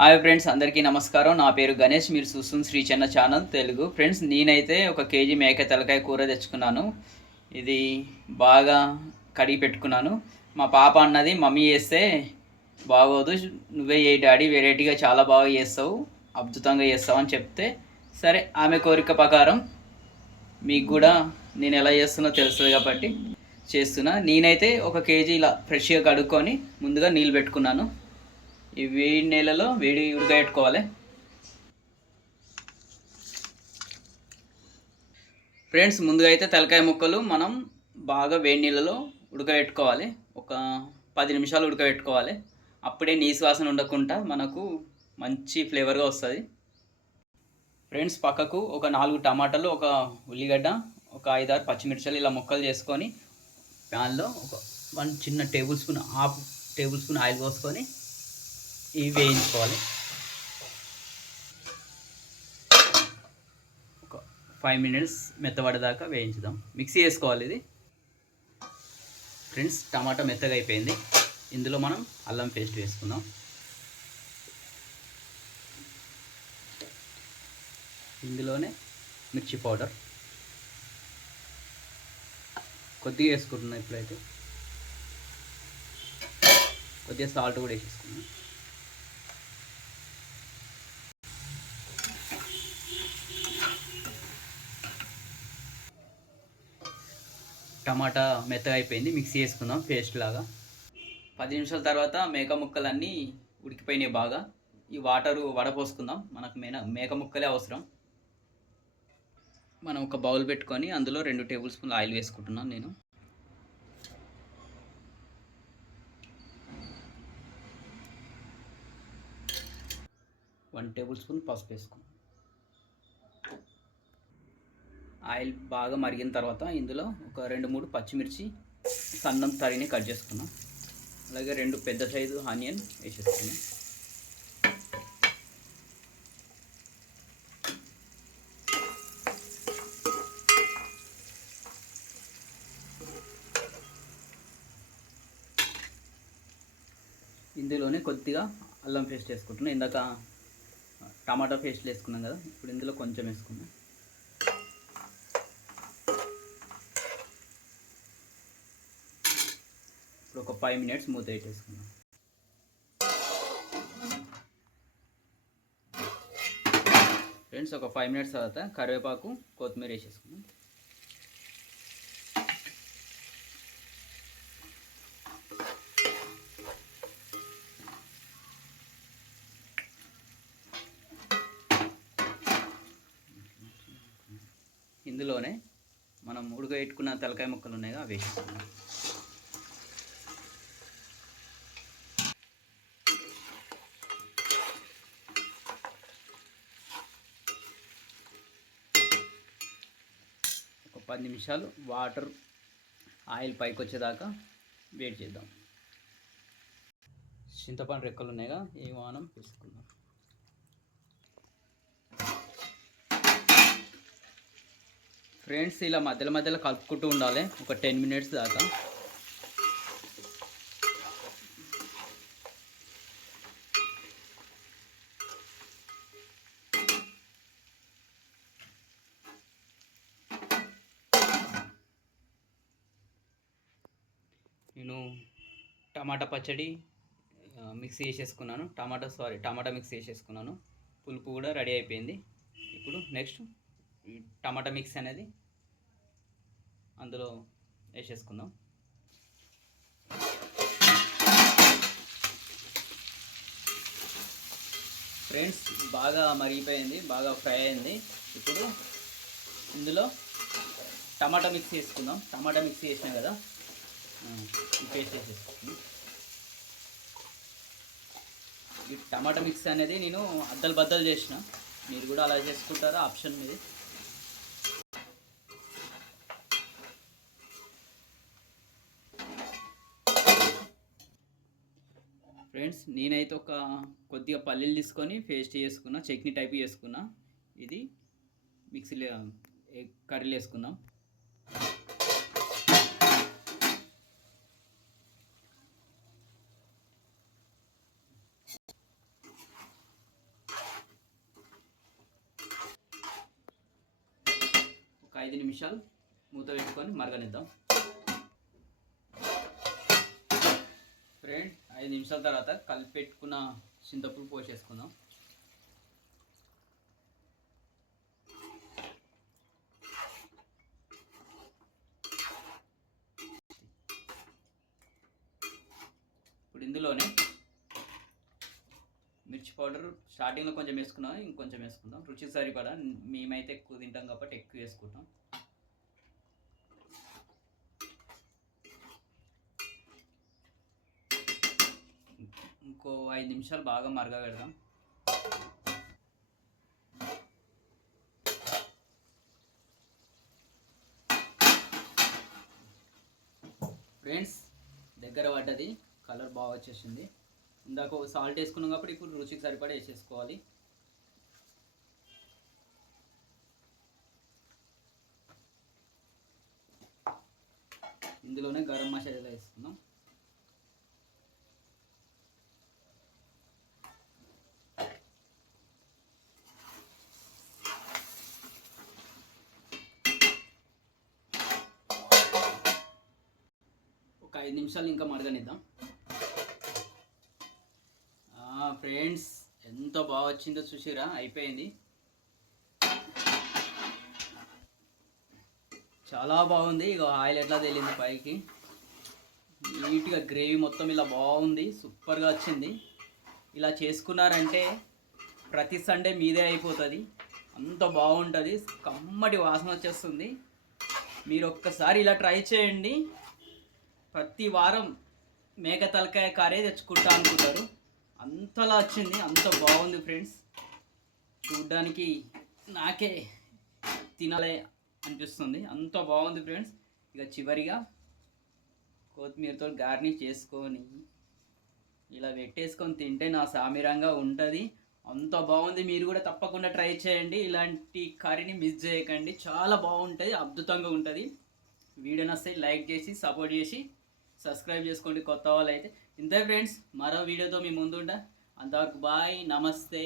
Hi friends, అందరికీ నమస్కారం. నా పేరు గణేష్. మీరు చూస్తుంది శ్రీ చెన్న ఛానల్ తెలుగు. ఫ్రెండ్స్, నేనైతే 1 కేజీ మేక తలకాయ కూర తెచ్చుకున్నాను. ఇది బాగా కడిగి పెట్టుకున్నాను. మా పాప అన్నది, మమ్మీ చేస్తే బాగోదు, నువ్వే చేయి డాడీ, వెరైటీగా చాలా బాగా చేస్తావు, అద్భుతంగా చేస్తావు అని చెప్తే, సరే ఆమె కోరిక ప్రకారం మీకు కూడా నేను ఎలా చేస్తున్నా తెలుస్తుంది కాబట్టి చేస్తున్నా. నేనైతే 1 కేజీ ఇలా ఫ్రెష్గా కడుక్కొని ముందుగా నీళ్ళు పెట్టుకున్నాను. ఈ వేడి నీళ్ళలో వేడి ఉడకబెట్టుకోవాలి. ఫ్రెండ్స్, ముందుగా అయితే తలకాయ ముక్కలు మనం బాగా వేడి నీళ్ళలో ఉడకబెట్టుకోవాలి. ఒక 10 నిమిషాలు ఉడకబెట్టుకోవాలి. అప్పుడే నీసు వాసన ఉండకుండా మనకు మంచి ఫ్లేవర్గా వస్తుంది. ఫ్రెండ్స్, పక్కకు ఒక 4 టమాటాలు, ఒక ఉల్లిగడ్డ, ఒక 5-6 పచ్చిమిర్చిలు ఇలా ముక్కలు చేసుకొని ప్యాన్లో ఒక 1 చిన్న table spoon, half table spoon oil పోసుకొని ఇవి వేయించుకోవాలి. ఒక 5 మినిట్స్ మెత్తబడేదాకా వేయించుదాం. మిక్సీ వేసుకోవాలి ఇది. ఫ్రెండ్స్, టమాటా మెత్తగా అయిపోయింది. ఇందులో మనం అల్లం పేస్ట్ వేసుకుందాం. ఇందులోనే మిర్చి పౌడర్ కొద్దిగా వేసుకుంటున్నాం. ఇప్పుడైతే కొద్దిగా సాల్ట్ కూడా వేసేసుకున్నాం. టమాటా మెత్తగా అయిపోయింది. మిక్సీ వేసుకుందాం పేస్ట్ లాగా. 10 నిమిషాల తర్వాత మేక ముక్కలన్నీ ఉడికిపోయినాయి బాగా. ఈ వాటరు వడపోసుకుందాం. మనకు మేక ముక్కలే అవసరం. మనం ఒక బౌల్ పెట్టుకొని అందులో 2 టేబుల్ స్పూన్లు ఆయిల్ వేసుకుంటున్నాను నేను. వన్ టేబుల్ స్పూన్ పసుపు వేసుకున్నాం. ఆయిల్ బాగా మరిగిన తర్వాత ఇందులో ఒక 2-3 పచ్చిమిర్చి సన్నం తరిని కట్ చేసుకున్నాం. అలాగే 2 పెద్ద సైజు ఆనియన్ వేసేసుకున్నాం. ఇందులోనే కొద్దిగా అల్లం పేస్ట్ వేసుకుంటున్నాం. ఇందాక టమాటా పేస్ట్ వేసుకున్నాం కదా, ఇప్పుడు ఇందులో కొంచెం వేసుకున్నాం. ఇప్పుడు ఒక 5 మినిట్స్ మూత పెట్టేసుకుందాం. ఫ్రెండ్స్, ఒక 5 మినిట్స్ తర్వాత కరివేపాకు, కొత్తిమీర వేసేసుకుందాం. ఇందులోనే మనం ఉడకబెట్టుకున్న తలకాయ ముక్కలు ఉన్నాయిగా, అవి వేసేసుకుందాం. ఒక 10 నిమిషాలు వాటర్ ఆయిల్ పైకి వచ్చేదాకా వేడి చేద్దాం. చింతపండు రెక్కలు ఉన్నాయిగా, ఈ మనం వేసుకుందాం. ఫ్రెండ్స్, ఇలా మధ్యలో మధ్యలో కలుపుకుంటూ ఉండాలి ఒక 10 మినిట్స్ దాకా. నేను టమాటా పచ్చడి మిక్సీ వేసేసుకున్నాను. టమాటా మిక్సీ వేసేసుకున్నాను. పులుపు కూడా రెడీ అయిపోయింది. ఇప్పుడు నెక్స్ట్ టమాటా మిక్స్ అనేది అందులో వేసేసుకుందాం. ఫ్రెండ్స్, బాగా మరిగిపోయింది, బాగా ఫ్రై అయింది. ఇప్పుడు ఇందులో టమాటా మిక్స్ వేసుకుందాం. టమాటా మిక్స్ వేసినా కదా, ఈ పేస్ట్ వేసేసుకుందాం. ఈ టమాటా మిక్స్ అనేది నేను అద్దలు బద్దలు చేసిన, మీరు కూడా అలా చేసుకుంటారా, ఆప్షన్ మీది. ఫ్రెండ్స్, నేనైతే ఒక కొద్దిగా పల్లీలు తీసుకొని పేస్ట్ చేసుకున్నా, చట్నీ టైప్ చేసుకున్నా. ఇది మిక్సీలో కర్రీలు వేసుకుందాం. 5 నిమిషాలు మూత పెట్టుకొని మరగనిద్దాం. ఫ్రెండ్ 5 నిమిషాల తర్వాత కలిపి పెట్టుకున్న చింతపులుసు పోసేసుకుందాం. ఇప్పుడు ఇందులోనే మిర్చి పౌడర్ స్టార్టింగ్లో కొంచెం వేసుకున్నాం, ఇంకొంచెం వేసుకుందాం. రుచి సరిపడా, మేమైతే ఎక్కువ తింటాం కాబట్టి ఎక్కువ వేసుకుంటాం. ఇంకో 5 నిమిషాలు బాగా మరగబెడదాం. ఫ్రెండ్స్ దగ్గర పడ్డది, కలర్ బాగా వచ్చేసింది. ఇందాక సాల్ట్ వేసుకున్నాం కాబట్టి ఇప్పుడు రుచికి సరిపడా వేసేసుకోవాలి. ఇందులోనే గరం మసాలా వేసుకుందాం. ఒక 5 నిమిషాలు ఇంకా మరగనిద్దాం. ఫ్రెండ్స్ ఎంత బాగా వచ్చిందో చూసిరా, అయిపోయింది. చాలా బాగుంది. ఇక ఆయిల్ ఎట్లా తేలింది పైకి, నీట్గా గ్రేవీ మొత్తం ఇలా బాగుంది, సూపర్గా వచ్చింది. ఇలా చేసుకున్నారంటే ప్రతి సండే మీదే అయిపోతుంది, అంత బాగుంటుంది. కమ్మటి వాసన వచ్చేస్తుంది. మీరు ఒక్కసారి ఇలా ట్రై చేయండి. ప్రతి వారం మేక తలకాయ కర్రీ తెచ్చుకుంటా అనుకుంటారు, అంతలా వచ్చింది, అంత బాగుంది ఫ్రెండ్స్. చూడ్డానికి నాకే తినాలి అనిపిస్తుంది, అంత బాగుంది ఫ్రెండ్స్. ఇక చివరిగా కొత్తిమీరతో గార్నిష్ చేసుకొని ఇలా పెట్టేసుకొని తింటే నా సామిరంగా ఉంటుంది, అంత బాగుంది. మీరు కూడా తప్పకుండా ట్రై చేయండి. ఇలాంటి కర్రీని మిస్ చేయకండి, చాలా బాగుంటుంది, అద్భుతంగా ఉంటుంది. వీడియో నచ్చితే లైక్ చేసి సపోర్ట్ చేసి సబ్స్క్రైబ్ చేసుకోండి కొత్త వాళ్ళు అయితే. ఇంతే ఫ్రెండ్స్, మరో వీడియోతో మీ ముందుంటా. అంతవరకు బాయ్, నమస్తే.